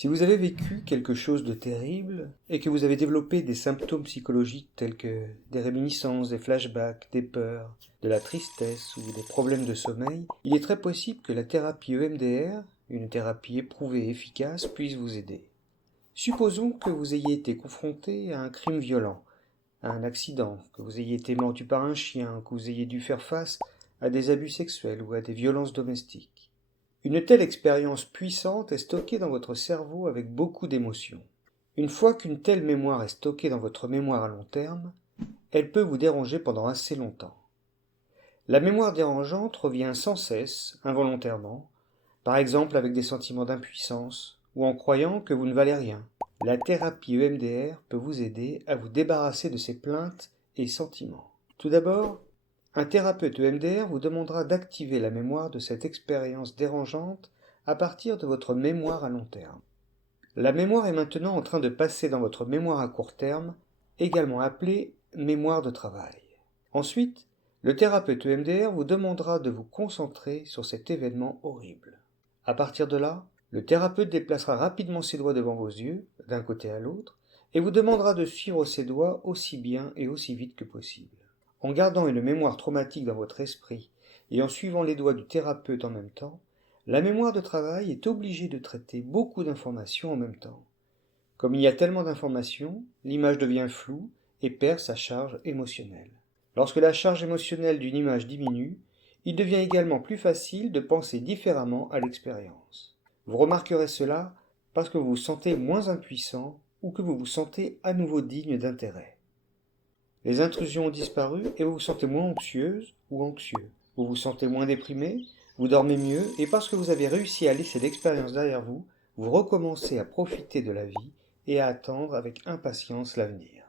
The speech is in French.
Si vous avez vécu quelque chose de terrible et que vous avez développé des symptômes psychologiques tels que des réminiscences, des flashbacks, des peurs, de la tristesse ou des problèmes de sommeil, il est très possible que la thérapie EMDR, une thérapie éprouvée et efficace, puisse vous aider. Supposons que vous ayez été confronté à un crime violent, à un accident, que vous ayez été mordu par un chien, que vous ayez dû faire face à des abus sexuels ou à des violences domestiques. Une telle expérience puissante est stockée dans votre cerveau avec beaucoup d'émotions. Une fois qu'une telle mémoire est stockée dans votre mémoire à long terme, elle peut vous déranger pendant assez longtemps. La mémoire dérangeante revient sans cesse, involontairement, par exemple avec des sentiments d'impuissance ou en croyant que vous ne valez rien. La thérapie EMDR peut vous aider à vous débarrasser de ces plaintes et sentiments. Tout d'abord, un thérapeute EMDR vous demandera d'activer la mémoire de cette expérience dérangeante à partir de votre mémoire à long terme. La mémoire est maintenant en train de passer dans votre mémoire à court terme, également appelée mémoire de travail. Ensuite, le thérapeute EMDR vous demandera de vous concentrer sur cet événement horrible. À partir de là, le thérapeute déplacera rapidement ses doigts devant vos yeux, d'un côté à l'autre, et vous demandera de suivre ces doigts aussi bien et aussi vite que possible. En gardant une mémoire traumatique dans votre esprit et en suivant les doigts du thérapeute en même temps, la mémoire de travail est obligée de traiter beaucoup d'informations en même temps. Comme il y a tellement d'informations, l'image devient floue et perd sa charge émotionnelle. Lorsque la charge émotionnelle d'une image diminue, il devient également plus facile de penser différemment à l'expérience. Vous remarquerez cela parce que vous vous sentez moins impuissant ou que vous vous sentez à nouveau digne d'intérêt. Les intrusions ont disparu et vous vous sentez moins anxieuse ou anxieux. Vous vous sentez moins déprimé, vous dormez mieux et parce que vous avez réussi à laisser l'expérience derrière vous, vous recommencez à profiter de la vie et à attendre avec impatience l'avenir.